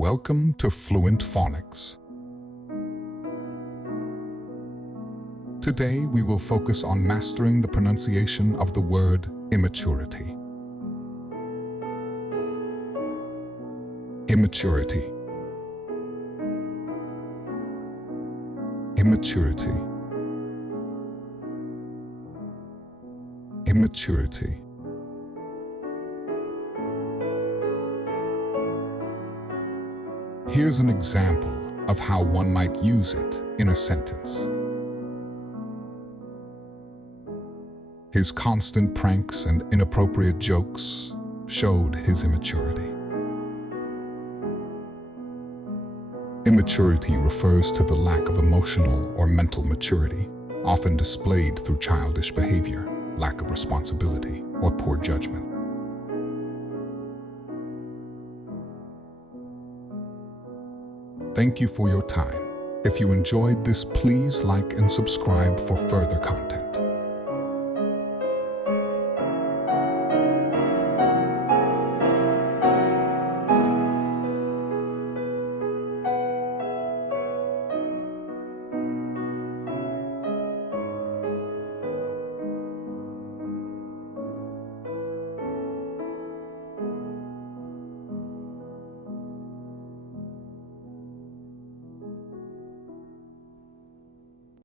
Welcome to Fluent Phonics. Today we will focus on mastering the pronunciation of the word immaturity. Immaturity. Immaturity. Immaturity. Here's an example of how one might use it in a sentence. His constant pranks and inappropriate jokes showed his immaturity. Immaturity refers to the lack of emotional or mental maturity, often displayed through childish behavior, lack of responsibility, or poor judgment. Thank you for your time. If you enjoyed this, please like and subscribe for further content.